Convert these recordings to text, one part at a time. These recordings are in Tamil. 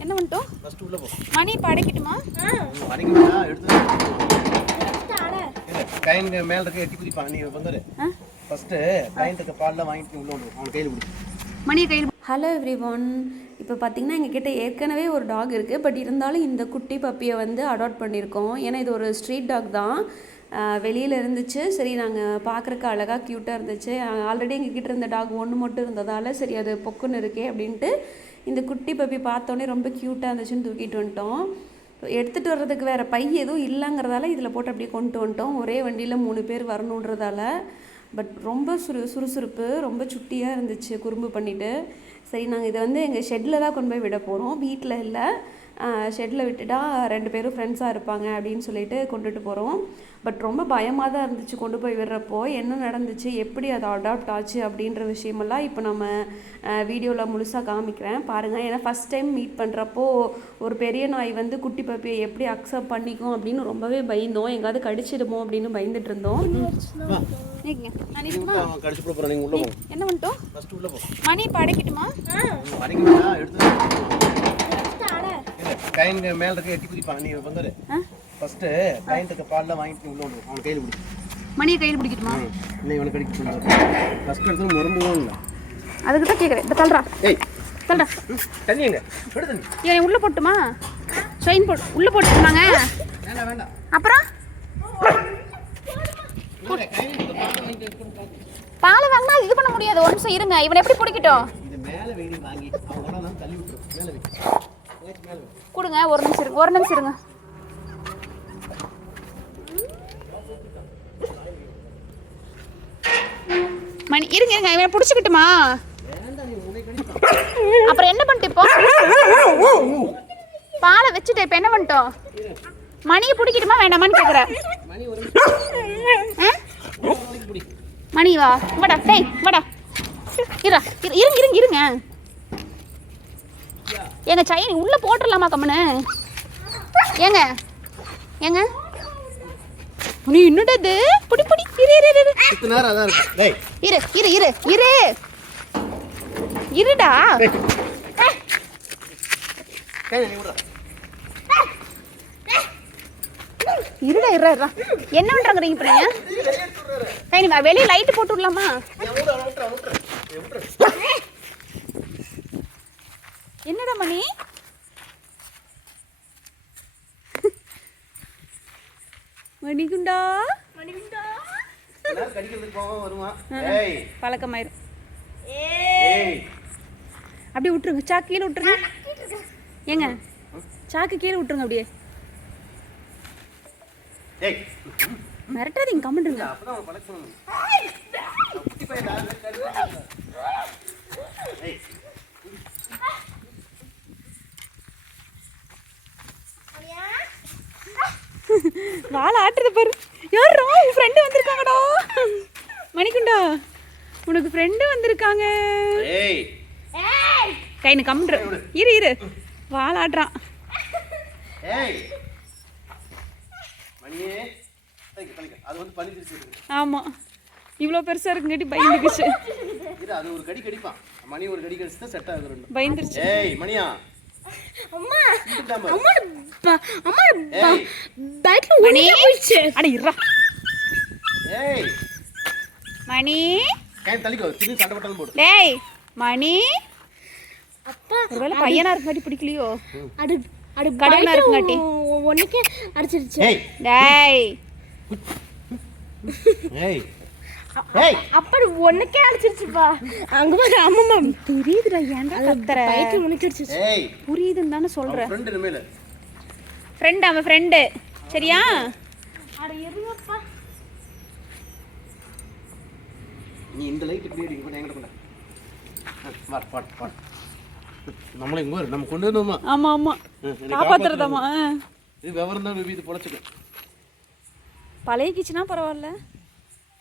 என்ன பண்ணிட்டோம் ஃபர்ஸ்ட் உள்ள போ. மணி இப்போ அடைக்கட்டுமா? அடிக்க வேண்டாம் எடுத்து கைன் மேல இருக்க எட்டி குதிப்பான் நீ வந்துரு ஆ? ஃபர்ஸ்ட் கைன் இருக்க பால்ல வாங்கிட்டு உள்ள விடு அவன் கையில கொடு. மணியை கையில் ஹலோ எவ்ரி ஒன் இப்போ பார்த்தீங்கன்னா எங்ககிட்ட ஏற்கனவே ஒரு டாக் இருக்குது பட் இருந்தாலும் இந்த குட்டி பப்பியை வந்து அடாப்ட் பண்ணியிருக்கோம். ஏன்னா இது ஒரு ஸ்ட்ரீட் டாக் தான். வெளியில் இருந்துச்சு. சரி நாங்கள் பார்க்குறக்கு அழகாக க்யூட்டாக இருந்துச்சு. ஆல்ரெடி எங்கள் கிட்டே இருந்த டாக் ஒன்று மட்டும் இருந்ததால் சரி அது பொக்குன்னு இருக்கே அப்படின்ட்டு இந்த குட்டி பப்பி பார்த்தோன்னே ரொம்ப க்யூட்டாக இருந்துச்சுன்னு தூக்கிட்டு வந்துட்டோம். எடுத்துகிட்டு வர்றதுக்கு வேறு பை எதுவும் இல்லைங்கிறதால இதில் போட்டு அப்படியே கொண்டு வந்துட்டோம். ஒரே வண்டியில் மூணு பேர் வரணுன்றதால. பட் ரொம்ப சுறு சுறுசுறுப்பு ரொம்ப சுட்டியாக இருந்துச்சு குறும்பு பண்ணிவிட்டு சரி நாங்கள் இதை வந்து எங்கள் ஷெட்டில் தான் கொண்டு போய் விட போகிறோம் வீட்டில் இல்லை. ஷெட்டில் விட்டுட்டா ரெண்டு பேரும் ஃப்ரெண்ட்ஸாக இருப்பாங்க அப்படின்னு சொல்லிட்டு கொண்டுட்டு போகிறோம் பட் ரொம்ப பயமாக தான் இருந்துச்சு கொண்டு போய் விடுறப்போ. என்ன நடந்துச்சு? எப்படி அது அடாப்ட் ஆச்சு அப்படின்ற விஷயமெல்லாம் இப்போ நம்ம வீடியோவில் முழுசாக காமிக்கிறேன். பாருங்கள் ஏன்னா ஃபஸ்ட் டைம் மீட் பண்ணுறப்போ ஒரு பெரிய நாய் வந்து குட்டி பப்பியை எப்படி அக்செப்ட் பண்ணிக்கும் அப்படின்னு ரொம்பவே பயந்தோம். எங்காவது கடிச்சிடுமோ அப்படின்னு பயந்துட்டு இருந்தோம். வா நீங்க நான் நீ கைன் மேல இருக்க எட்டி குதிப்பான். நீ வந்துரு? ஃபர்ஸ்ட் கைன் இருக்க பால்ல வாங்கிட்டு உள்ள விடு. அவன் கையில கொடு. மணியை கையில் பிடிக்கட்டுமா? நீ இவனை கடிக்க சொல்லுங்க ஃபர்ஸ்ட் எடுத்து முரம்புவாங்க அதுக்கு தான் கேட்குறேன். இந்த தள்ளுறா ஏய். தள்ளுறா தண்ணி எங்க? விடு தண்ணி. ஏன் உள்ள போட்டுமா செயின் போட்டு உள்ள போட்டுருந்தாங்க வேண்டாம் வேண்டாம். அப்புறம்? இல்ல. பால் வாங்கினா இது பண்ண முடியாது. ஒரு நிமிஷம் இருங்க. இவனை எப்படி பிடிக்கட்டும்? இது மேல வாங்கி அவன் தள்ளி விட்டுரு. மேல வை ஏச்சு மேல வை கொடுங்க ஒரு நிமிஷம் இருங்க ஒரு நிமிஷம் இருங்க. மணி இருங்க இருங்க இவன் பிடிச்சிக்கிட்டுமா? அப்புறம் என்ன பண்ணிட்டு இப்போ? பாலை வச்சுட்டு இப்போ என்ன பண்ணிட்டோம்? மணியை பிடிக்கிட்டுமா வேண்டாமான்னு கேட்குறேன் மணி வா வாடா டேய் வாடா இருடா இரு இருங்க இருங்க இருங்க. ஏங்க சைனி உள்ள போட்டுடலாமா கம்முன்னு ஏங்க? ஏங்க? நீ என்னடா இது? புடி புடி. இரு இரு இரு, இத்தனை நேரம் அதான் இருக்கு. டேய். இரு இரு இரு இரு. இருடா. இருடா இருடா இருடா. என்ன பண்றாங்க இப்போ நீங்க கை நீ வெளியே லைட் போட்டு விடலாமா ஏன் விடு அவன் விட்டுரு அவன் விட்டுரு ஏன் விட்டுரு என்னடா மணி? மணிகுண்டா? மணிகுண்டா? பழக்கமாயிரும். ஏய். அப்படியே விட்டுருங்க. சாக்கு கீழே விட்டுருங்க. ஏங்க சாக்கு கீழே விட்டுருங்க அப்படியே. மிரட்டாதீங்க அப்பதான் அவன் பழக்கம் குட்டி பையன் ஏய் வாழை ஆட்டுறது பாரு. யாரா உன் ஃப்ரெண்டு வந்திருக்காங்கடா. மணிக்குண்டா உனக்கு ஃப்ரெண்டு வந்திருக்காங்க. ஏய். கைனு கம்முன்ற இரு இரு. வாழை இருக்கு ஆமாம் இவ்வளோ பெருசாக இருக்குங்காட்டி பயந்துக்குச்சு. இது அது ஒரு கடி கடிப்பான். மணி ஒரு கடி கடிச்சு தான் செட் ஆகுது பயந்துருச்சு. ஏய் மணியா. அம்மா. அம்மா அம்மா மணி. அட இருடா ஏய். மணி. கை தள்ளிக்கோ. திரும்பி சண்டை போட்டாலும் போடு. டேய் மணி. அப்பா ஒருவேளை பையனா இருக்கங்காட்டி பிடிக்கலையோ? அடு அடு கடவுளா bite இருக்குங்காட்டி. ஒ- ஒண்ணுக்கே அடிச்சிருச்சு. டேய். ஏய். ஏய். அப்படி ஒண்ணுக்கே அடிச்சிருச்சுப்பா. அங்க பாரு அம்மம்மா தெரியுதுடா ஏன்டா கத்துற? பைக்கு முனிக்கிடுச்சு ஏய். புரியுதுன்னு தானே சொல்கிறேன் ஃப்ரெண்ட் இனிமேல் ஃப்ரெண்ட் அவன் ஃப்ரெண்டு சரியா? அட இருங்கப்பா. நீ இந்த லைட் இப்படி அடிக்க கூட எங்கிட்ட கொண்டா வாட் வாட் வாட் நம்மளை இங்கே வரு நம்ம கொண்டு வந்தோமா? ஆமா ஆமா. காப்பாத்துறதாமா இது விவரம் தான் இது பரவாயில்ல.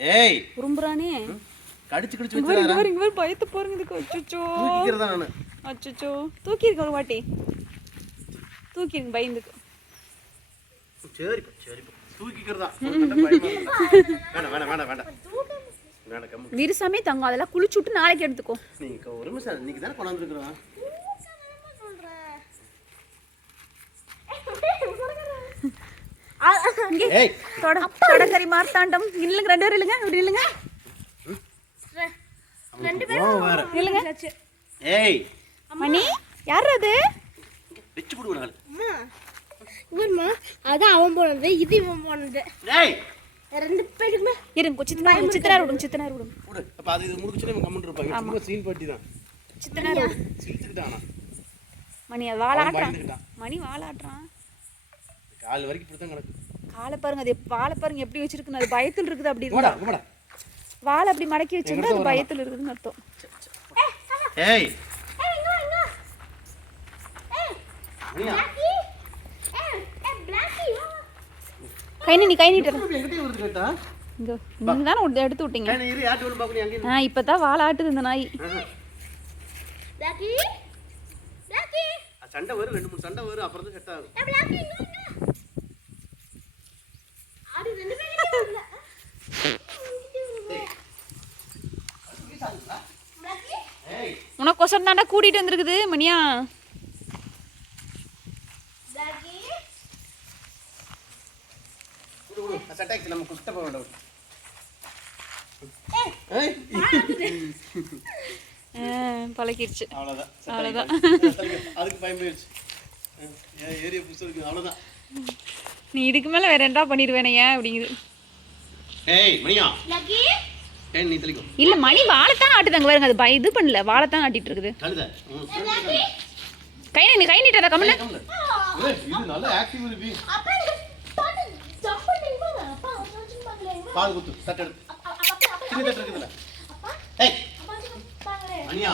ஏய். உரும்புறானே. கடிச்சு கடிச்சு பாரு, இங்க இங்க பயத்து பாருங்க இதுக்கு. அச்சோ தூக்கிக்கிறதா நானு? அச்சோ தூக்கிருங்க ஒரு வாட்டி. தூக்கிருங்க பயந்துக்கு. சரிப்பா சரிப்பா. தூக்கிக்கிறதா. வேண்டாம் வேண்டாம் வேண்டாம் வேண்டாம் விரிசாமே தங்கம் அதெல்லாம் குளிச்சு விட்டு நாளைக்கு எடுத்துக்கோ. நீங்க ஒரு நிமிஷம் இன்னைக்கு தானே கொண்டாந்துருக்குறோம் இங்கே ஏய் தொட தொடக்கரி மார்த்தாண்டம். இல்லைங்க ரெண்டு பேரும் இல்லைங்க இப்படி இல்லைங்க கோவம் வேற. இல்லைங்க ஏய். மணி யார் அது? வெச்சு அம்மா. இவன்மா அதான் அவன் போனது இது இவன் போனது. ஏய். ரெண்டு பேருக்குமே. இருங்க சித்தனா சித்தனார் விடுங்க சித்தனார் விடுங்க. விடு அப்ப அது இது முடிச்சுட்டு நம்ம கம்மன் இருப்பாங்க சும்மா சீன் பாட்டி தான். சித்தனார் விடுங்க சிரிச்சுக்கிட்டானா மணி அது பயந்துக்கிட்டான். மணி வாழாட்டுறான் கால் வரைக்கும் இப்படி தான் கிடக்கு. காலை பாருங்க அது வாழை பாருங்க எப்படி வச்சிருக்குன்னு அது பயத்தில் இருக்குது அப்படி போடா இருந்தா வாழை அப்படி மடக்கி வச்சிருந்தா அது பயத்தில் இருக்குதுன்னு அர்த்தம். ஏய் கை நீ கை நீட்டு. இங்க நீங்க தானே எடுத்து விட்டீங்க. ஆ இப்பதான் வாழை ஆட்டுது இந்த நாய். சண்டை வரும் ரெண்டு மூணு சண்டை வரும் அப்புறம் தான் செட் ஆகும் பிளாக்கி அது ரெண்டு பேரும் இல்ல பிளாக்கி ஏய் உனக்கொசரம் தாண்டா கூட்டிட்டு வந்திருக்குது மணியா? பழகிருச்சு அவ்வளோதான். அதுக்கு ஏரியா புதுசு இருக்கு அவ்வளோதான் நீ இதுக்கு மேல வேற என்ன பண்ணிடுவேனே ஏன் அப்படிங்குது. ஏய் மணியா. இல்ல மணி வாழைத்தான் ஆட்டுதாங்க பாருங்க அது பய- இது பண்ணல வாழைத்தான் ஆட்டிட்டு இருக்குது. கை நீ கை நீட்டாத கம்மல கம்முனு. ஏய், இது நல்ல ஆக்டிவ் இருக்கு அப்பா இந்த பாட்டு ஜம்ப் பண்ணிங்க அப்பா வந்து பாக்கல பால் குத்து தட்டு எடுத்து அப்பா அப்பா சின்ன தட்டு இருக்குதுல்ல அப்பா ஏய் அப்பா பாக்கல மணியா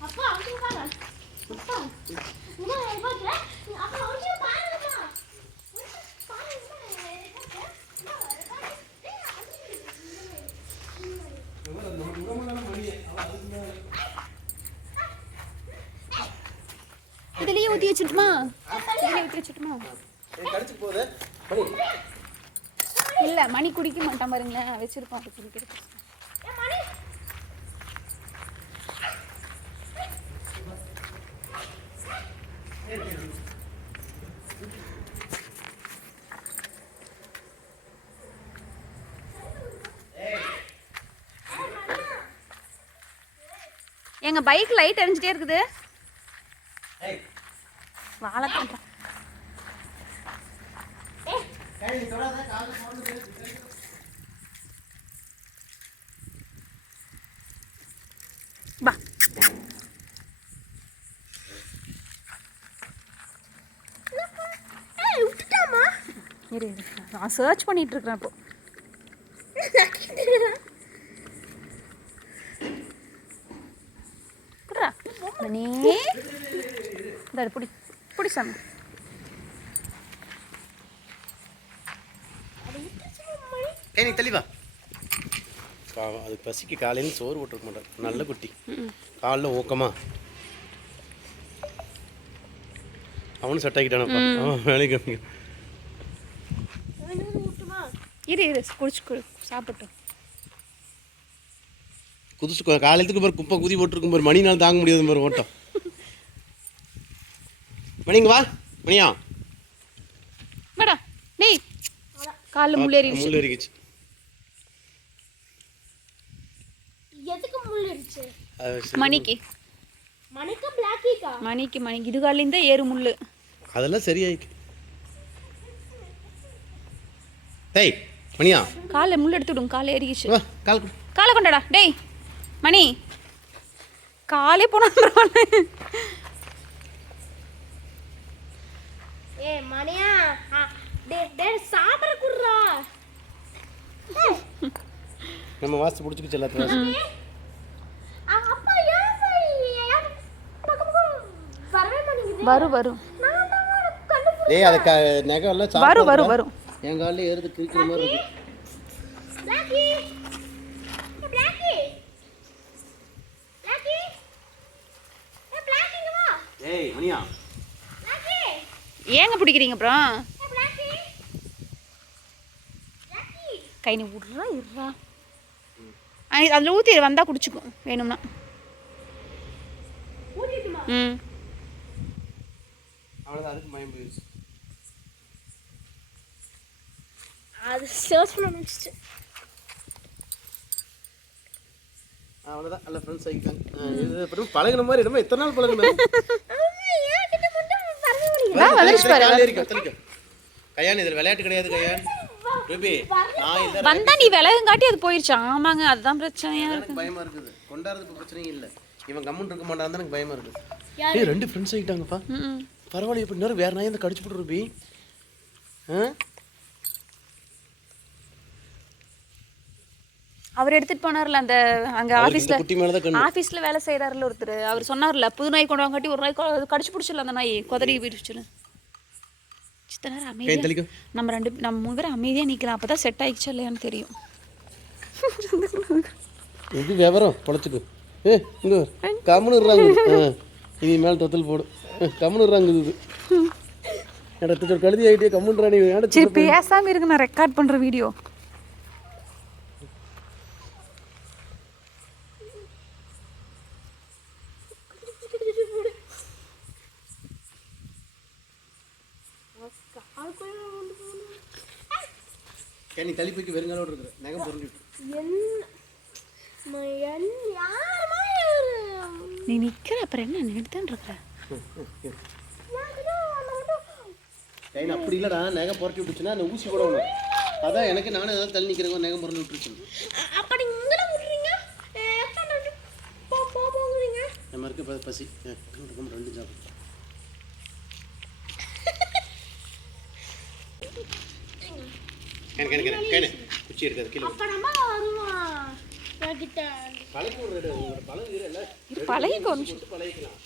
அப்பா அங்க பாரு அப்பா என்ன பாக்கல அப்பா வந்து பாருங்க இதுலயே ஊத்தி வச்சுட்டுமா இதுலயே ஊத்தி வச்சுட்டுமா ஏய் மணி குடிக்க மாட்டான் பாருங்களேன். வச்சிருப்பான் அது குடிக்கிறது எங்க பைக் லைட் எரிஞ்சிட்டே இருக்குது. ஏய் வாழைத்தான் ஏய் நீ தொடாத கால் போடுது வா. ஏய் விட்டுட்டாமா இரு இரு. நான் சர்ச் பண்ணிட்டு இருக்கிறேன் இப்போ. புடுறா. மணி இந்த புடி. புடி சாமி ஏய் நீ தெளிவா பாவம் அது பசிக்கு காலையில் சோறு போட்டுருக்க மாட்டார். நல்ல குட்டி. காலைல ஊக்கமா. அவனும் செட் ஆகிட்டானப்பா. அவன் வேலைக்கு இரு இரு குடிச்சு குடி. சாப்பிட்டோம் குதிச்சு காலையத்துக்கு பாரு குப்பை குதி போட்டுருக்கும் பாரு. மணி நாள் தாங்க முடியாது பாரு ஓட்டம். மணிங்க வா மணியா. மேடா டேய். காலில் முள்ளேறிடுச்சு முள் எரிக்கிச்சு எதுக்கு முள் இருந்துச்சு அது சரி. மணிக்கு. மணிக்கா பிளாக்கிக்கா? மணிக்கு மணிக்கு. இது காலிலேருந்தே ஏறு முள்ளு. அதெல்லாம் சரியாயிக்கு டேய் மணியா. காலில் முள் எடுத்து விடுங்க காலை ஏறிக்கிச்சு வா கால் கொடு. காலை கொண்டாடா. டேய் மணி. காலே போனான் ஏ மணியா? ஆ, டே டே சாப்பிட குடுறா. நம்ம வாசத்து பிடிச்சிக்கிச்சு எல்லாத்தையும் வாசி. வரும் வரும். நான் தான் கண்டு டேய் அது க நகம் எல்லாம் வரும் வரும் வரும். என் காலில் ஏறுது கிரிக்கிற மாதிரி இருக்கு பிளாக்கி பிளாக்கி பிளாக்கி ஏ பிளாக்கி இங்க வா ஏய் மணியா பிளாக்கி ஏங்க பிடிக்கிறீங்க அப்புறம் கை நீ விட்றா இருறா அதில் ஊற்றி வந்தால் குடிச்சுக்கும் வேணும்னா. ம். அது சர்ச் பண்ண முடிச்சிச்சு அவ்வளோதான் அல்ல ஃப்ரெண்ட்ஸ் ஆகிட்டாங்க பழகுன மாதிரி என்னமோ எத்தனை நாள் பழகுனேன் இதா வந்துருச்சு பாரு கையான் இதில் விளையாட்டு கிடையாது கையான். ரூபி வந்தா நீ விலகுங்காட்டி அது போயிடுச்சு ஆமாங்க அதுதான் பிரச்சனையா இருக்கு. எனக்கு பயமா இருக்குது. கொண்டாடுறது இப்போ பிரச்சனையும் இல்லை. இவன் கம்முன்னு இருக்க மாட்டான் எனக்கு பயமா இருக்குது. ஏய் ரெண்டு ஃப்ரெண்ட்ஸ் ஆகிட்டாங்கப்பா பரவாயில்ல இப்படி நேரம் வேற நாய் வந்து கடிச்சு போட்டு ரூபி. ஆ? அவர் எடுத்துட்டு போனார்ல அந்த அங்க ஆபீஸ்ல ஆபீஸ்ல வேலை செய்யறாருல ஒருத்தர். அவர் சொன்னார்ல புது நாய் கொண்டு வாங்காட்டி ஒரு நாய் கடிச்சு பிடிச்சிடல அந்த நாய். கொதறி போயிடுச்சுன்னு. சித்த நேரம் கை அமைதியா தெளிக்கும் நம்ம ரெண்டு நம்ம மூணு பேரும் அமைதியா நிக்கலாம். அப்பதான் செட் ஆயிடுச்சா இல்லையான்னு தெரியும். இது விவரம். பொழைச்சிக்கு. ஏ இங்க ஆ இது மேலே தொத்தல் போடும் கம்முன்னு இருறாங்க இது. இடத்துல கழுதி ஆகிட்டே கம்முன்றானே சரி பேசாம இருக்கு நான் ரெக்கார்ட் பண்ற வீடியோ நீ தள்ளி போய்க்கு வெறுங்காலோடு இருக்கிற நகம் புரிஞ்சுட்டு நீ நிக்கிற அப்புறம் என்ன நின்றுதான் இருக்கிற கைன் அப்படி இல்லைடா. நகம் புரட்டி விட்டுச்சுன்னா அந்த ஊசி போடணும் அதான் எனக்கு நானே ஏதாவது தள்ளி நிற்கிறவங்க நகம் புரண்டு விட்டுருச்சு. அப்படி போ போகிறீங்க நம்ம இருக்க பசி. ரெண்டு சாப்பிடு கேன கேன கேன கேன குச்சி இருக்காது கீழே அப்ப நம்ம வருவான் என்கிட்ட பழகி விடுறது உங்களோட பழகு இல்லை பழகிக்கோ பழகிக்கலாம்.